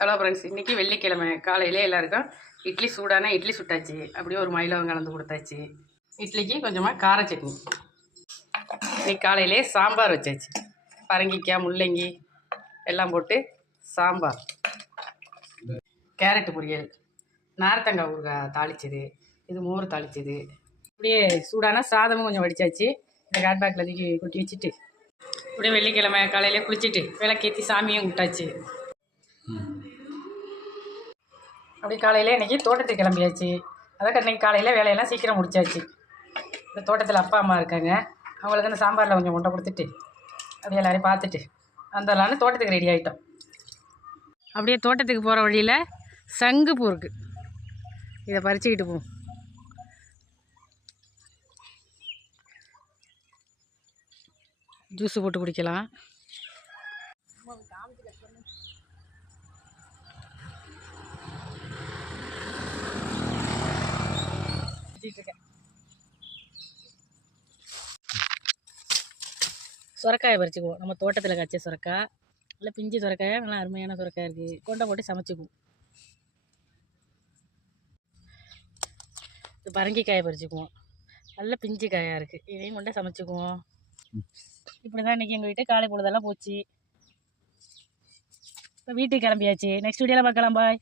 Hello friends, இன்றைக்கி வெள்ளிக்கிழமை காலையிலே எல்லாருக்கும் இட்லி சூடான இட்லி சுட்டாச்சு. அப்படியே ஒரு மயிலம் கலந்து கொடுத்தாச்சு. இட்லிக்கு கொஞ்சமாக கார சட்னி. இன்னைக்கு காலையிலே சாம்பார் வச்சாச்சு. பரங்கிக்காய் முள்ளங்கி எல்லாம் போட்டு சாம்பார், கேரட்டு பொரியல், நார்த்தங்காய் ஊறுகாய் தாளிச்சது, இது மோர் தாளிச்சது. அப்படியே சூடான சாதமும் கொஞ்சம் வடித்தாச்சு. இந்த ஹேட் பேக்கில் தூக்கி கொட்டி வச்சுட்டு அப்படியே வெள்ளிக்கிழமை காலையிலே குளிச்சுட்டு விளக்கேற்றி சாமியும் விட்டாச்சு. அப்படி காலையில் இன்றைக்கி தோட்டத்துக்கு கிளம்பியாச்சு. அதான் இன்றைக்கி காலையில் வேலையெல்லாம் சீக்கிரம் முடிச்சாச்சு. இந்த தோட்டத்தில் அப்பா அம்மா இருக்காங்க. அவங்களுக்கு அந்த சாம்பாரில் கொஞ்சம் கொண்டை கொடுத்துட்டு அப்படியே எல்லாரையும் பார்த்துட்டு வந்தலான்னு தோட்டத்துக்கு ரெடி ஆகிட்டோம். அப்படியே தோட்டத்துக்கு போகிற வழியில் சங்குப்பூ இருக்குது. இதை பறிச்சுக்கிட்டு போவோம். ஜூஸு போட்டு குடிக்கலாம். சுரக்காயை பறிச்சுக்குவோம். நம்ம தோட்டத்தில் காய்ச்ச சுரக்காய், இல்லை பிஞ்சு சுரக்காயை, நல்லா அருமையான சுரக்காய் இருக்குது. கொண்டை போட்டு சமைச்சிக்குவோம். இது பரங்கிக்காயை பறிச்சுக்குவோம். நல்ல பிஞ்சு காயாக இருக்குது. இதையும் கொண்டே சமைச்சிக்குவோம். இப்படி தான் இன்றைக்கி எங்கள் வீட்டு காலை பொழுதெல்லாம் போச்சு. இப்போ வீட்டுக்கு கிளம்பியாச்சு. நெக்ஸ்ட் வீடியோவில் பார்க்கலாம். பாய்.